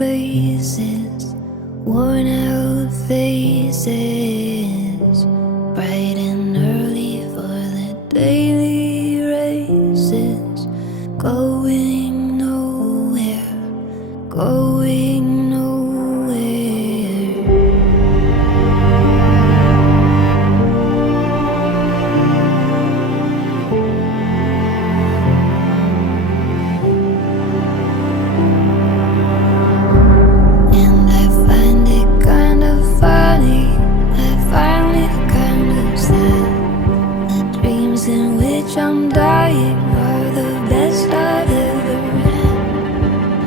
places, worn out faces, bright and early for the daily races, going nowhere, going nowhere. And I find it kind of funny, I find it kind of sad. The dreams in which I'm dying are the best I've ever had.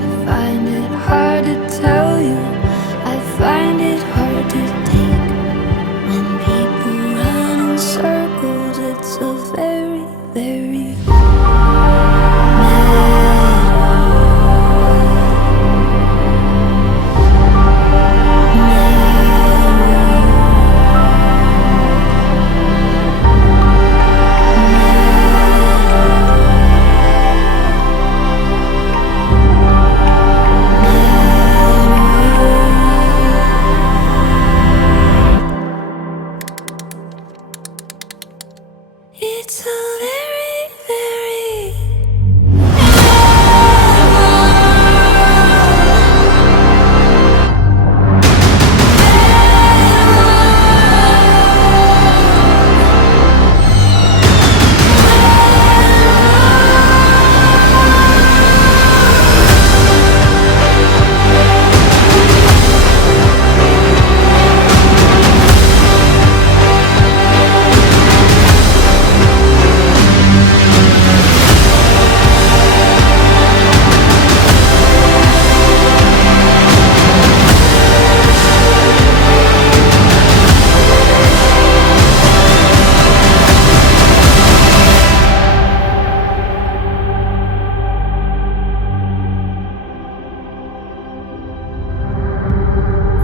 I find it hard to tell you, I find it hard to take. When people run in circles, it's a very, very it's a very, very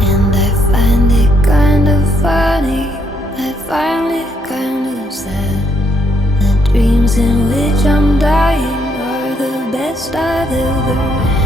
And I find it kind of funny, I find it kind of sad. The dreams in which I'm dying are the best I've ever had.